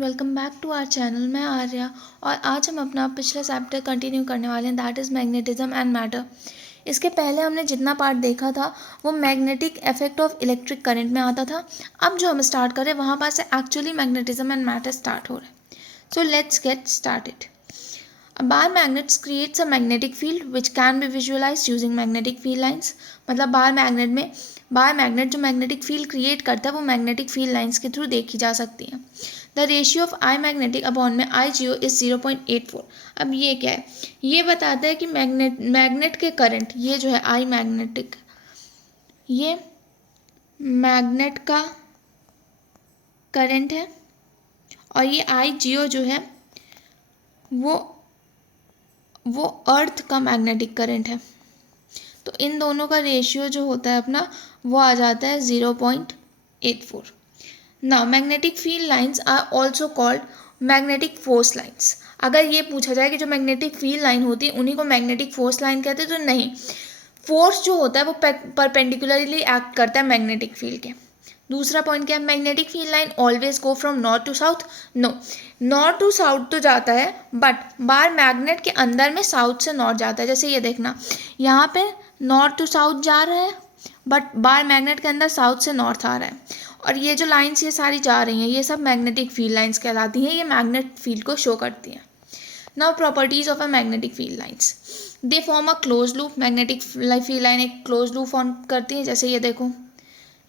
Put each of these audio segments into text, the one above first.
Welcome back to our channel. मैं आर्या और आज हम अपना पिछला चैप्टर कंटिन्यू करने वाले हैं, that is magnetism and matter. इसके पहले हमने जितना पार्ट देखा था वो magnetic effect of electric current में आता था। अब जो हम स्टार्ट करें वहाँ पर से actually magnetism and matter start हो रहा है। So let's get started. A bar magnet creates a magnetic field which can be visualized using magnetic field lines। मतलब बार मैग्नेट जो मैग्नेटिक फील्ड क्रिएट करता है वो मैग्नेटिक फील्ड लाइंस के through देखी जा सकती है। The ratio of I magnetic upon में आई जियो इज 0.84। अब ये क्या है? ये बताता है कि मैग्नेट के करंट, ये जो है आई मैग्नेटिक, ये मैग्नेट का करंट है और ये आई जियो जो है वो अर्थ का मैग्नेटिक करंट है। तो इन दोनों का रेशियो जो होता है अपना वो आ जाता है 0.84। Now magnetic field lines are also called magnetic force lines. अगर ये पूछा जाए कि जो मैग्नेटिक फील्ड लाइन होती है उन्हीं को मैग्नेटिक फोर्स लाइन कहते हैं, तो नहीं, फोर्स जो होता है वो परपेंडिकुलरली एक्ट करता है मैग्नेटिक फील्ड के। दूसरा पॉइंट क्या है? Magnetic field line always go from north to south. No, north to south तो जाता है बट बार मैग्नेट के अंदर में साउथ से नॉर्थ जाता है। जैसे ये देखना, यहाँ पे नॉर्थ टू साउथ जा रहा है बट बार मैग्नेट के अंदर साउथ से नॉर्थ आ रहा है। और ये जो लाइंस ये सारी जा रही हैं ये सब मैग्नेटिक फील्ड लाइंस कहलाती हैं। ये मैग्नेट फील्ड को शो करती हैं। Now properties of a magnetic field lines, they form a close loop. Magnetic field line एक क्लोज लूप फॉर्म करती है। जैसे ये देखो,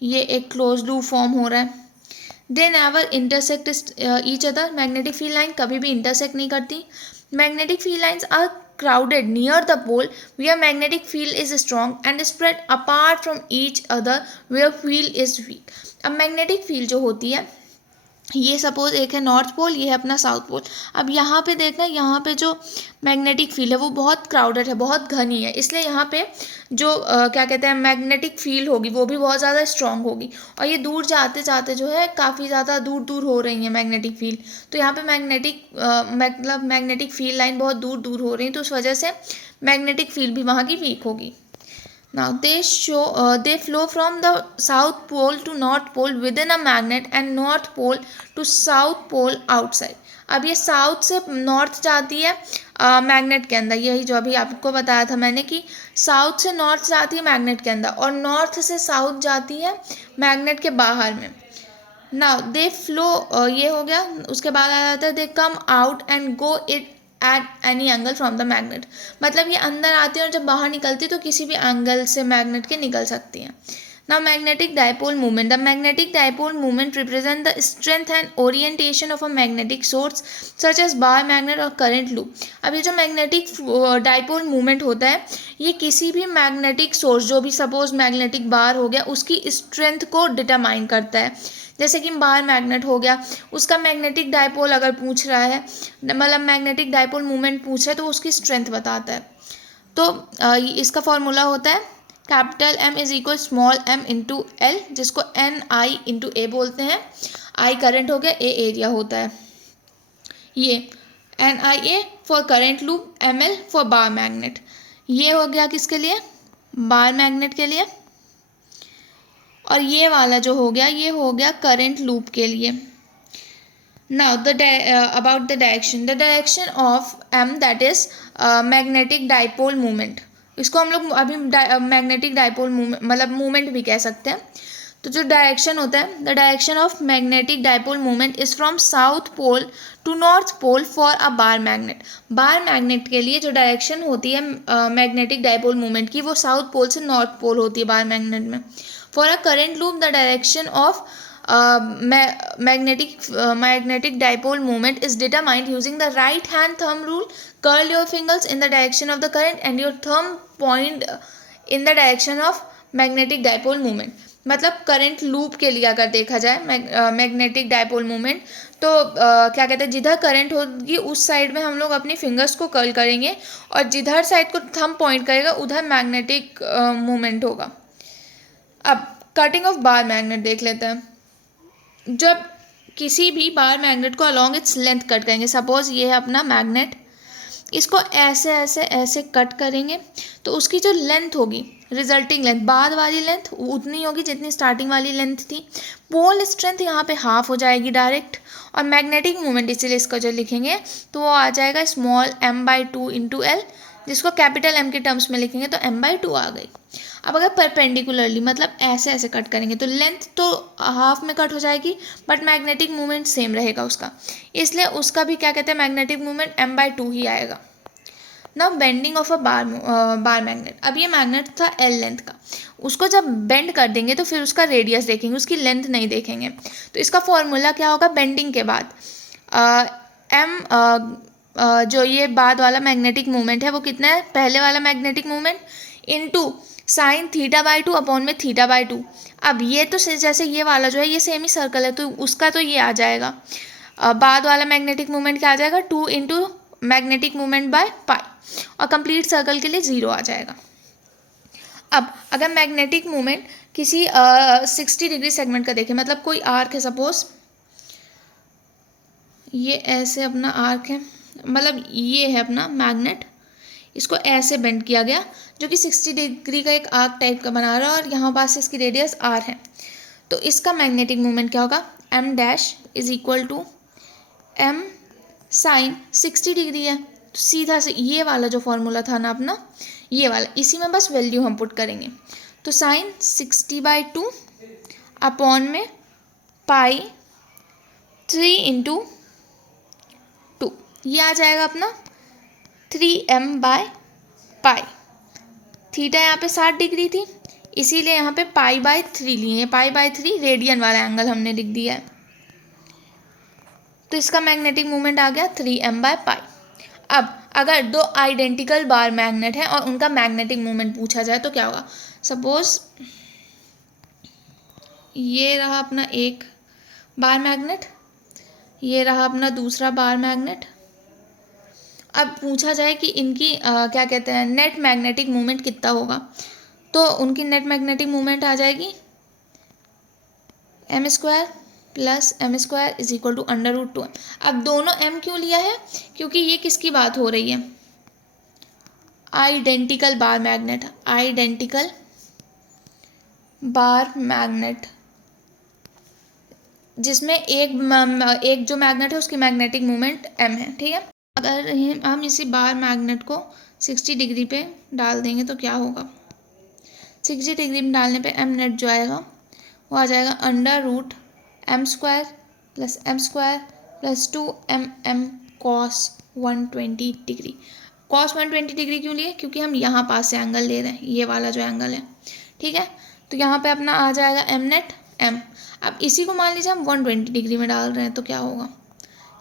ये एक क्लोज लूप फॉर्म हो रहा है। They never intersect each other. Magnetic field line कभी भी इंटरसेक्ट नहीं करती। Magnetic field lines are crowded near the pole where magnetic field is strong and spread apart from each other where field is weak। अब magnetic field जो होती है, ये suppose एक है नॉर्थ पोल, ये है अपना साउथ पोल। अब यहाँ पे देखना, यहाँ पे जो मैग्नेटिक फील्ड है वो बहुत क्राउडेड है, बहुत घनी है, इसलिए यहाँ पे जो क्या कहते हैं मैग्नेटिक फील्ड होगी वो भी बहुत ज़्यादा स्ट्रांग होगी। और ये दूर जाते जाते जो है काफ़ी ज़्यादा दूर दूर हो रही है मैग्नेटिक फील्ड। तो यहाँ पे मैग्नेटिक फील्ड लाइन बहुत दूर दूर हो रही है, तो उस वजह से मैग्नेटिक फील्ड भी वहाँ की वीक होगी। Now they flow from the south pole to north pole within a magnet and north pole to south pole outside। अब ये साउथ से नॉर्थ जाती है मैग्नेट के अंदर। यही जो अभी आपको बताया था मैंने कि साउथ से नॉर्थ जाती है मैग्नेट के अंदर और नॉर्थ से साउथ जाती है मैग्नेट के बाहर में। नाउ दे फ्लो, ये हो गया। उसके बाद आ जाता है they come out and go it at any angle from the magnet. मतलब ये अंदर आती है और जब बाहर निकलती है तो किसी भी एंगल से मैग्नेट के निकल सकती हैं। Now magnetic dipole movement, the magnetic dipole movement represent the strength and orientation of a magnetic source such as bar magnet और करंट लूप। अब ये जो मैग्नेटिक डायपोल मूवमेंट होता है ये किसी भी मैग्नेटिक सोर्स, जो भी सपोज मैग्नेटिक बार हो गया, उसकी स्ट्रेंथ को डिटरमाइन करता है। जैसे कि बार मैग्नेट हो गया, उसका मैग्नेटिक डायपोल अगर पूछ रहा है, मतलब मैग्नेटिक डायपोल मूवमेंट पूछ रहा है तो उसकी स्ट्रेंथ बताता है। तो इसका फॉर्मूला होता है capital M is equal small m into L, जिसको NI इंटू ए बोलते हैं। I करंट हो गया, A एरिया होता है। ये NIA for current loop, ML for bar magnet. ये हो गया किसके लिए? बार मैग्नेट के लिए। और ये वाला जो हो गया ये हो गया करंट लूप के लिए। Now about the direction of M, that is magnetic dipole movement. इसको हम लोग अभी मैग्नेटिक डायपोल मूवमेंट मतलब मूवमेंट भी कह सकते हैं। तो जो डायरेक्शन होता है, the direction of magnetic dipole movement is from south pole to north pole for a bar magnet. Bar magnet के लिए जो डायरेक्शन होती है मैग्नेटिक डायपोल मूवमेंट की वो साउथ पोल से नॉर्थ पोल होती है बार मैग्नेट में। For a current loop, the direction of magnetic dipole moment is determined using the right hand thumb rule. Curl your fingers in the direction of the current and your thumb point in the direction of magnetic dipole moment। मतलब current loop के लिए अगर देखा जाए magnetic dipole movement, तो क्या कहते हैं, जिधर करंट होगी उस साइड में हम लोग अपनी फिंगर्स को कर्ल करेंगे और जिधर साइड को थंब पॉइंट करेगा उधर मैग्नेटिक मूवमेंट होगा। अब कटिंग ऑफ बार मैग्नेट देख लेते हैं। जब किसी भी बार मैग्नेट को अलॉन्ग इट्स लेंथ कट करेंगे, सपोज ये है अपना मैग्नेट, इसको ऐसे ऐसे ऐसे कट करेंगे तो उसकी जो लेंथ होगी, रिजल्टिंग लेंथ, बाद वाली लेंथ उतनी होगी जितनी स्टार्टिंग वाली लेंथ थी। पोल स्ट्रेंथ यहाँ पे हाफ हो जाएगी डायरेक्ट, और मैग्नेटिक मोमेंट इसीलिए इसका जो लिखेंगे तो वो आ जाएगा स्मॉल m/2 इंटू एल, जिसको कैपिटल M के टर्म्स में लिखेंगे तो m/2 आ गई। अब अगर परपेंडिकुलरली मतलब ऐसे ऐसे कट करेंगे तो लेंथ तो हाफ में कट हो जाएगी, बट मैग्नेटिक मोमेंट सेम रहेगा उसका, इसलिए उसका भी क्या कहते हैं मैग्नेटिक मोमेंट m/2 ही आएगा। Now bending of a bar magnet. अब ये मैग्नेट था L लेंथ का, उसको जब बेंड कर देंगे तो फिर उसका रेडियस देखेंगे, उसकी लेंथ नहीं देखेंगे। तो इसका फॉर्मूला क्या होगा बेंडिंग के बाद, एम जो ये बाद वाला मैग्नेटिक मोमेंट है वो कितना है, पहले वाला magnetic moment into sine θ/2 upon में θ/2। अब ये तो जैसे ये वाला जो है ये सेम ही सर्कल है तो उसका तो ये आ जाएगा, बाद वाला मैग्नेटिक मोमेंट क्या आ जाएगा 2 into magnetic moment by pi, और कंप्लीट सर्कल के लिए 0 आ जाएगा। अब अगर मैग्नेटिक मोमेंट किसी 60 डिग्री सेगमेंट का देखें, मतलब कोई आर्क है, सपोज ये ऐसे अपना आर्क है, मतलब ये है अपना मैग्नेट, इसको ऐसे बेंड किया गया जो कि 60 डिग्री का एक आर्क टाइप का बना रहा है, और यहाँ पास इसकी रेडियस r है। तो इसका मैग्नेटिक मोमेंट क्या होगा, m dash is equal to m sine 60 degree है, तो सीधा से ये वाला जो फॉर्मूला था ना अपना, ये वाला, इसी में बस वैल्यू हम पुट करेंगे। तो साइन 60/2 अपॉन में पाई 3 इंटू 2, ये आ जाएगा अपना 3m/पाई। थीटा यहाँ पे 60 डिग्री थी, इसीलिए यहाँ पे π/3 लिए, π/3 रेडियन वाला एंगल हमने लिख दिया है। तो इसका मैग्नेटिक मोमेंट आ गया 3m/पाई। अब अगर दो आइडेंटिकल बार मैग्नेट हैं और उनका मैग्नेटिक मोमेंट पूछा जाए तो क्या होगा, सपोज ये रहा अपना एक बार मैग्नेट, ये रहा अपना दूसरा बार मैग्नेट। अब पूछा जाए कि इनकी क्या कहते हैं नेट मैग्नेटिक मोमेंट कितना होगा, तो उनकी नेट मैग्नेटिक मोमेंट आ जाएगी m² plus m² is equal to √2m। अब दोनों m क्यों लिया है, क्योंकि ये किसकी बात हो रही है, identical bar magnet, identical bar magnet जिसमें एक जो मैग्नेट है उसकी मैग्नेटिक मोमेंट m है, ठीक है। अगर हम इसी बार मैग्नेट को 60 डिग्री पे डाल देंगे तो क्या होगा, 60 डिग्री में डालने पे m नेट जो आएगा वो आ जाएगा √m² plus m² plus 2mm cos 120 degree. cos 120 degree क्यों लिए, क्योंकि हम यहाँ पास से एंगल ले रहे हैं, ये वाला जो एंगल है, ठीक है। तो यहाँ पे अपना आ जाएगा m नेट m। अब इसी को मान लीजिए हम 120 डिग्री में डाल रहे हैं तो क्या होगा,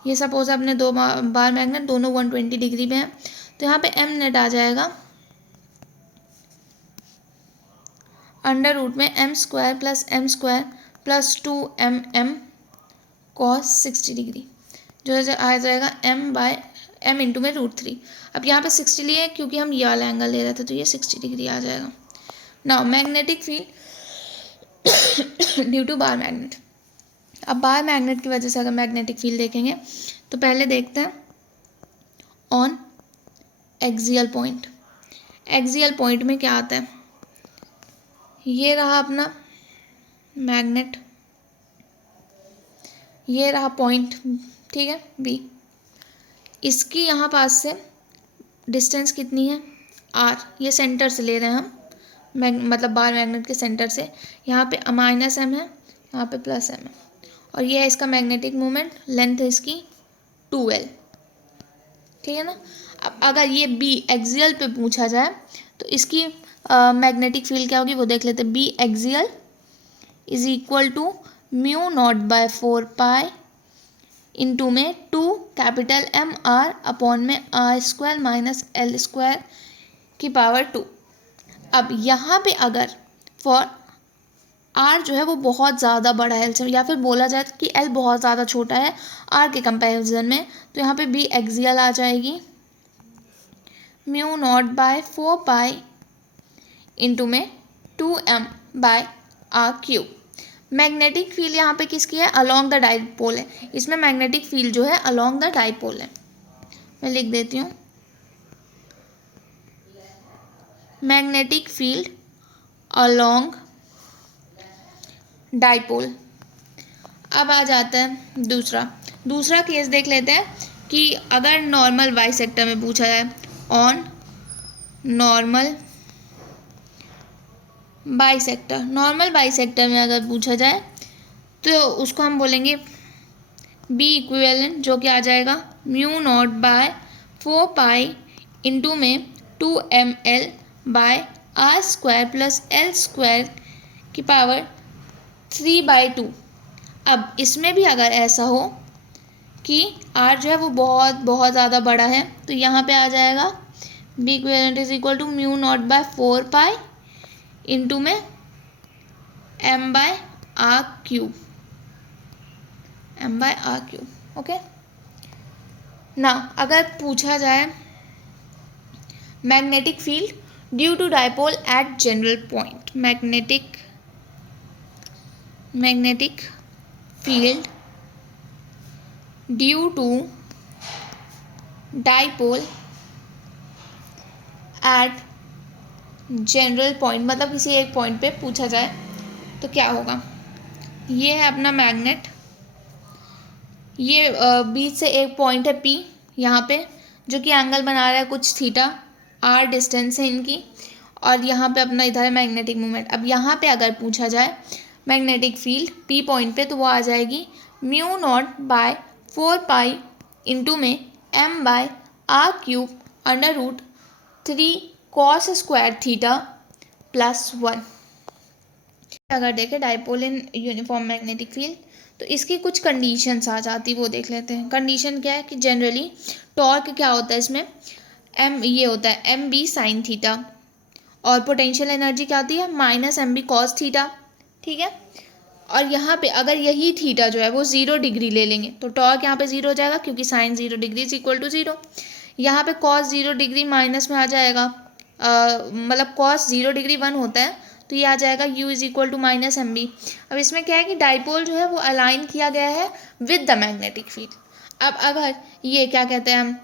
ये सपोज अपने दो बार मैग्नेट दोनों 120 डिग्री में है, तो यहाँ पे m नेट आ जाएगा √ में m² plus m² plus 2mm cos 60 degree, जो आ जाएगा m इंटू में √3। अब यहाँ पे 60 लिए क्योंकि हम ये वाला एंगल ले रहे थे तो ये 60 डिग्री आ जाएगा। Now magnetic field due to bar magnet. अब बार मैग्नेट की वजह से अगर मैग्नेटिक फील्ड देखेंगे तो पहले देखते हैं on axial point. Axial point में क्या आता है, ये रहा अपना मैग्नेट, ये रहा पॉइंट, ठीक है B, इसकी यहाँ पास से डिस्टेंस कितनी है r, ये सेंटर से ले रहे हैं हम, मतलब बार मैग्नेट के सेंटर से, यहाँ पे -m है, यहाँ पे +m है, और ये है इसका मैग्नेटिक मोमेंट, लेंथ है इसकी 2l, ठीक है ना। अब अगर ये B एक्सियल पे पूछा जाए तो इसकी मैग्नेटिक फील्ड क्या होगी वो देख लेते हैं। B axial is equal to μ0/4 into में 2 कैपिटल M/r अपॉन में r² माइनस l² की पावर 2। अब यहाँ पे अगर फॉर r जो है वो बहुत ज़्यादा बड़ा है l से, या फिर बोला जाए कि l बहुत ज़्यादा छोटा है r के कंपैरिजन में, तो यहाँ पे B एक्सियल आ जाएगी μ0/4 इंटू में 2m/r³। मैग्नेटिक फील्ड यहाँ पे किसकी है, अलोंग द डाइपोल है, इसमें मैग्नेटिक फील्ड जो है अलोंग द डाइपोल है। मैं लिख देती हूँ मैग्नेटिक फील्ड अलोंग डाइपोल। अब आ जाता है दूसरा केस देख लेते हैं कि अगर नॉर्मल बाइसेक्टर में पूछा जाए, ऑन नॉर्मल बाइसेक्टर में अगर पूछा जाए तो उसको हम बोलेंगे बी इक्विवेलेंट, जो कि आ जाएगा mu naught by 4 pi into में 2ml by R square plus L square की पावर 3/2। अब इसमें भी अगर ऐसा हो कि आर जो है वो बहुत बहुत ज़्यादा बड़ा है तो यहाँ पे आ जाएगा B equivalent is equal to mu naught by 4 pi into में m/r³ ओके। ना अगर पूछा जाए magnetic field due to dipole at general point, magnetic field due to dipole at general point, मतलब किसी एक पॉइंट पे पूछा जाए तो क्या होगा। ये है अपना मैग्नेट, ये बीच से एक पॉइंट है P यहाँ पे, जो कि एंगल बना रहा है कुछ थीटा, r डिस्टेंस है इनकी, और यहाँ पे अपना इधर है मैग्नेटिक मोमेंट। अब यहाँ पे अगर पूछा जाए मैग्नेटिक फील्ड P पॉइंट पे तो वो आ जाएगी mu naught by 4 pi into में m/r³ √3 cos square theta plus 1। अगर देखें dipole in uniform magnetic field तो इसकी कुछ कंडीशंस आ जाती, वो देख लेते हैं। कंडीशन क्या है कि जनरली टॉर्क क्या होता है इसमें, ये होता है mb साइन थीटा, और पोटेंशियल एनर्जी क्या होती है -mb कॉस थीटा, ठीक है। और यहाँ पे अगर यही थीटा जो है वो 0 डिग्री ले लेंगे तो टॉर्क यहाँ पे 0 हो जाएगा, क्योंकि sine 0 degree is equal to 0। यहाँ पे कॉस 0 डिग्री माइनस में आ जाएगा, मतलब कॉस 0 डिग्री 1 होता है, तो ये आ जाएगा u is equal to -mb। अब इसमें क्या है कि डाइपोल जो है वो अलाइन किया गया है विद द मैग्नेटिक फील्ड। अब अगर ये क्या कहते हैं हम,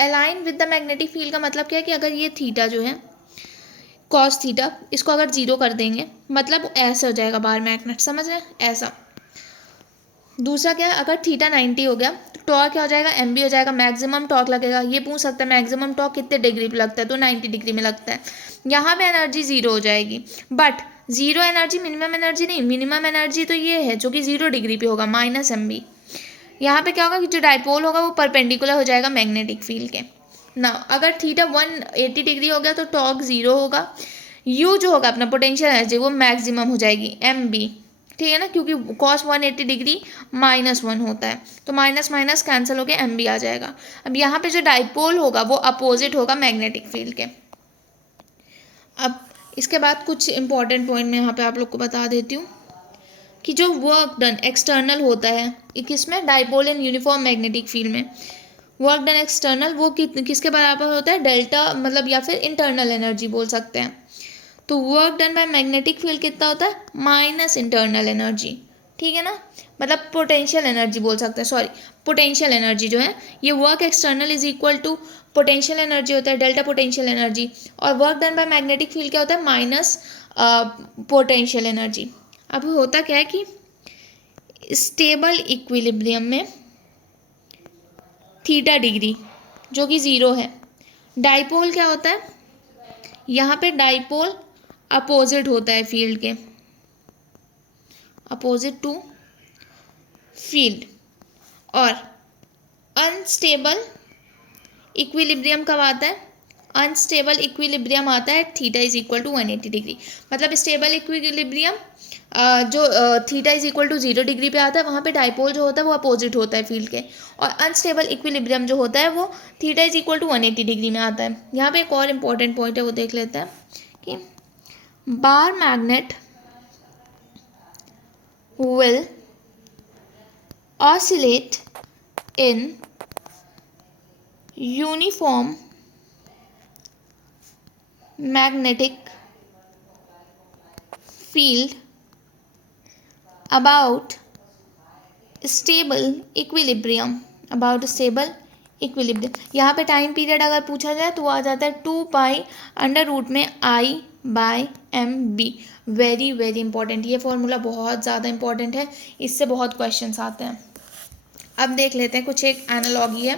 align with the magnetic field का मतलब क्या है कि अगर ये थीटा जो है कॉस थीटा, इसको अगर 0 कर देंगे मतलब ऐसे हो जाएगा बाहर मैग्नेट, समझ रहे हैं ऐसा। दूसरा क्या है, अगर थीटा 90 हो गया तो टॉर्क क्या हो जाएगा mb हो जाएगा, मैक्सिमम टॉर्क लगेगा। ये पूछ सकता है मैक्सिमम टॉर्क कितने डिग्री पे लगता है, तो 90 डिग्री में लगता है। यहाँ पे एनर्जी 0 हो जाएगी, बट 0 एनर्जी मिनिमम एनर्जी नहीं, मिनिमम एनर्जी तो ये है जो कि 0 डिग्री पे होगा -mb। यहाँ पे क्या होगा कि जो डाइपोल होगा वो परपेंडिकुलर हो जाएगा मैग्नेटिक फील्ड के ना। अगर थीटा 180 डिग्री हो गया तो टॉर्क 0 होगा, u जो होगा अपना पोटेंशियल एनर्जी वो मैक्सिमम हो जाएगी mb, ठीक है ना, क्योंकि कॉस 180 डिग्री -1 होता है, तो माइनस माइनस कैंसिल होकर mb आ जाएगा। अब यहाँ पे जो डाइपोल होगा वो अपोजिट होगा मैग्नेटिक फील्ड के। अब इसके बाद कुछ इंपॉर्टेंट पॉइंट मैं यहाँ पे आप लोग को बता देती हूँ कि जो वर्क डन एक्सटर्नल होता है किसमें, dipole in uniform magnetic field में वर्क डन एक्सटर्नल वो किसके बराबर होता है, डेल्टा, मतलब या फिर इंटरनल एनर्जी बोल सकते हैं। तो work done by magnetic field कितना होता है, माइनस इंटरनल एनर्जी, ठीक है ना, मतलब पोटेंशियल एनर्जी बोल सकते हैं, सॉरी पोटेंशियल एनर्जी जो है ये work external is equal to potential energy होता है, डेल्टा पोटेंशियल एनर्जी, और work done by magnetic field क्या होता है, माइनस पोटेंशियल एनर्जी। अब होता क्या है कि स्टेबल इक्विलिब्रियम में थीटा डिग्री जो कि 0 है, डाइपोल क्या होता है, यहाँ पे डाइपोल अपोजिट होता है फील्ड के, अपोजिट टू फील्ड। और अनस्टेबल इक्विलिब्रियम कब आता है, अनस्टेबल इक्विलिब्रियम आता है theta is equal to 180 degree. मतलब स्टेबल इक्विलिब्रियम जो theta is equal to 0 degree पे आता है, वहाँ पे डाइपोल जो होता है वो अपोजिट होता है फील्ड के, और अनस्टेबल इक्विलिब्रियम जो होता है वो theta is equal to 180 degree में आता है। यहाँ पे एक और इम्पॉर्टेंट पॉइंट है वो देख लेते हैं कि bar magnet will oscillate in uniform magnetic field about stable equilibrium, यहाँ पे टाइम पीरियड अगर पूछा जाए तो वो आ जाता है 2 पाई अंडर रूट में I/m MB। Very very important, ये फॉर्मूला बहुत ज़्यादा इंपॉर्टेंट है, इससे बहुत क्वेश्चंस आते हैं। अब देख लेते हैं, कुछ एक एनालॉगी है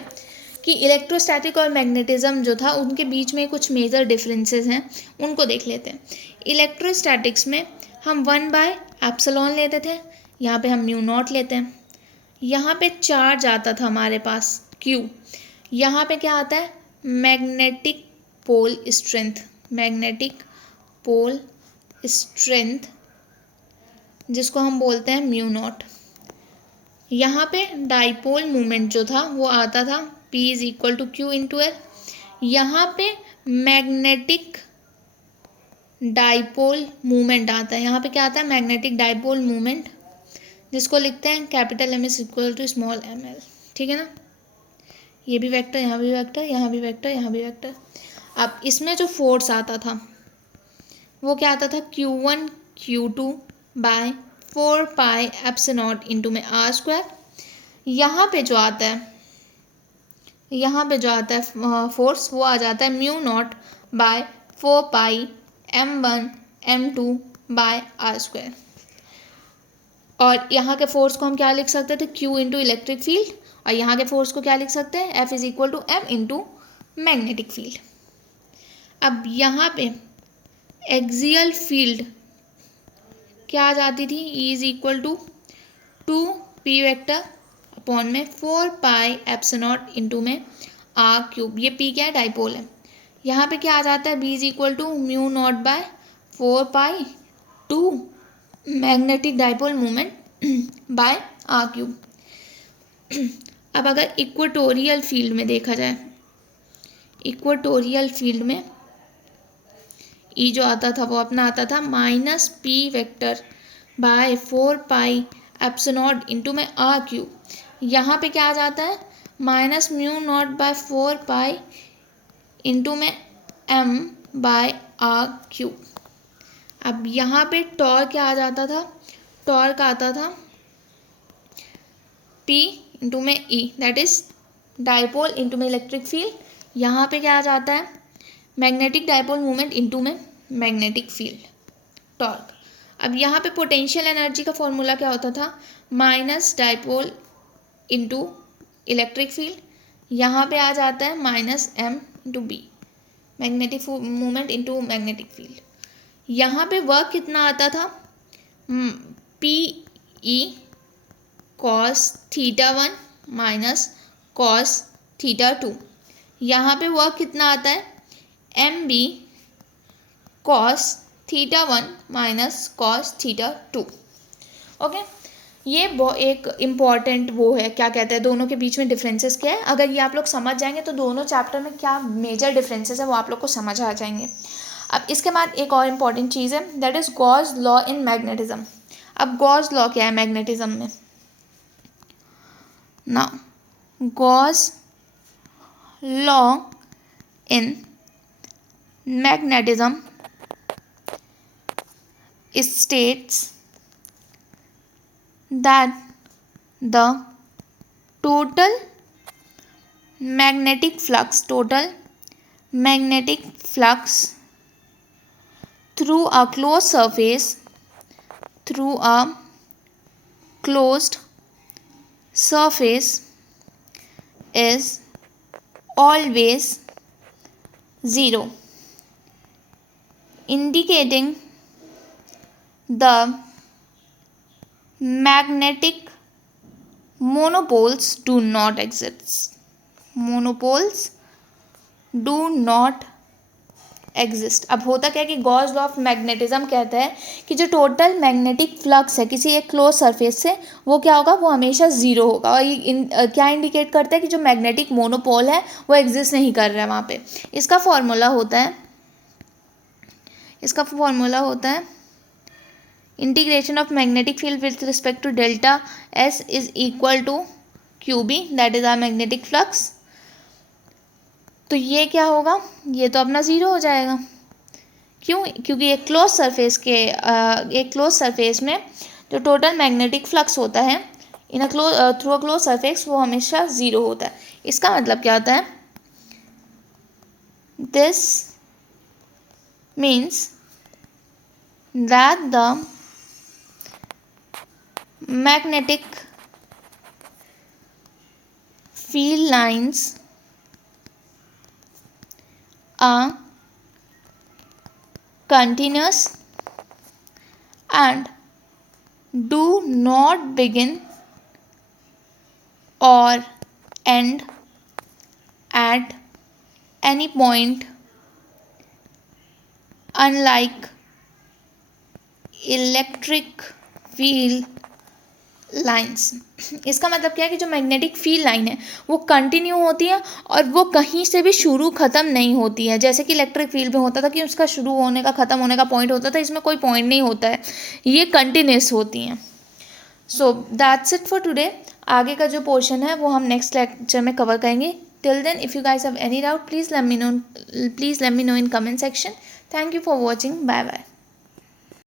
कि इलेक्ट्रोस्टैटिक और मैग्नेटिज्म जो था उनके बीच में कुछ मेजर डिफरेंसेस हैं, उनको देख लेते हैं। इलेक्ट्रोस्टैटिक्स में हम 1/एप्सिलॉन लेते थे, यहाँ पे हम म्यू नॉट लेते हैं। यहाँ पे चार्ज आता था हमारे पास Q, यहाँ पे क्या आता है magnetic pole strength, magnetic pole strength जिसको हम बोलते हैं म्यू नॉट। यहाँ पे डाइपोल मूवमेंट जो था वो आता था P is equal to Q into L। यहाँ पे मैग्नेटिक डाइपोल मूवमेंट आता है, यहाँ पे क्या आता है मैग्नेटिक डाइपोल मूवमेंट, जिसको लिखते हैं capital M is equal to small ml। ठीक है ना, ये भी वेक्टर, यहाँ भी वेक्टर, यहाँ भी वेक्टर, यहाँ भी वेक्टर। अब इसमें जो फोर्स आता था वो क्या आता था Q1 Q2 bye 4 pi epsilon into में R²। यहाँ पे जो आता है, यहाँ पे जो आता है फोर्स वो आ जाता है mu naught by 4 pi M1 M2 bye R²। और यहाँ के फोर्स को हम क्या लिख सकते थे Q इंटू इलेक्ट्रिक फील्ड, और यहाँ के फोर्स को क्या लिख सकते हैं F is equal to M into magnetic field. अब यहाँ पे एक्सियल फील्ड क्या आ जाती थी, E is equal to 2p vector upon में 4 पाई एप्सिलॉन इंटू में R³। ये P क्या है डाइपोल है। यहाँ पे क्या आ जाता है B is equal to mu naught by 4 pi 2 magnetic dipole movement by R³। अब अगर इक्वेटोरियल फील्ड में देखा जाए, इक्वेटोरियल फील्ड में E जो आता था वो अपना आता था -p vector by 4 pi epsilon into में R³। यहाँ पे क्या आ जाता है minus mu naught by 4 pi into में M बाय R³। अब यहाँ पे टॉर्क क्या आ जाता था, टॉर्क आता था P इंटू में E, that is dipole into में इलेक्ट्रिक फील्ड। यहाँ पे क्या आ जाता है मैग्नेटिक डाइपोल मूवमेंट इंटू में मैग्नेटिक फील्ड टॉर्क। अब यहाँ पे पोटेंशियल एनर्जी का फॉर्मूला क्या होता था minus dipole into electric field, यहाँ पे आ जाता है -M into B magnetic movement into magnetic field. यहाँ पे वर्क कितना आता था PE cos θ1 माइनस cos θ2। यहाँ पे वर्क कितना आता है MB cos θ1 minus cos θ2। Okay, ये एक इम्पॉर्टेंट वो है, क्या कहते हैं दोनों के बीच में डिफरेंसेस क्या है। अगर ये आप लोग समझ जाएंगे तो दोनों चैप्टर में क्या मेजर डिफरेंसेस है वो आप लोग को समझ आ जाएंगे। अब इसके बाद एक और इम्पॉर्टेंट चीज़ है that is Gauss law in magnetism. अब गॉस लॉ क्या है मैग्नेटिज्म में, ना Gauss law in magnetism states that the total magnetic flux through a closed surface is always zero, indicating the magnetic monopoles do not exist. अब होता क्या है कि गॉस लॉ ऑफ मैग्नेटिज्म कहता है कि जो टोटल मैग्नेटिक फ्लक्स है किसी एक क्लोज सरफेस से वो क्या होगा, वो हमेशा ज़ीरो होगा। और ये क्या इंडिकेट करता है कि जो मैग्नेटिक मोनोपोल है वो एग्जिस्ट नहीं कर रहा है वहाँ पे। इसका फॉर्मूला होता है integration of magnetic field with respect to delta S is equal to QB, that is our magnetic flux. तो ये क्या होगा, ये तो अपना ज़ीरो हो जाएगा। क्यों, क्योंकि एक क्लोज सरफेस में जो टोटल मैग्नेटिक फ्लक्स होता है in through a close surface वो हमेशा ज़ीरो होता है। इसका मतलब क्या होता है, this means that the magnetic field lines are continuous and do not begin or end at any point, unlike electric field lines. इसका मतलब क्या है कि जो मैग्नेटिक फील्ड लाइन है वो कंटिन्यू होती है और वो कहीं से भी शुरू ख़त्म नहीं होती है, जैसे कि इलेक्ट्रिक फील्ड में होता था कि उसका शुरू होने का ख़त्म होने का पॉइंट होता था, इसमें कोई पॉइंट नहीं होता है, ये कंटिन्यूस होती हैं। So that's it for today. आगे का जो पोर्शन है वो हम नेक्स्ट लेक्चर में कवर करेंगे। Till then if you guys have any doubt please let me know in comment section. Thank you for watching. Bye bye.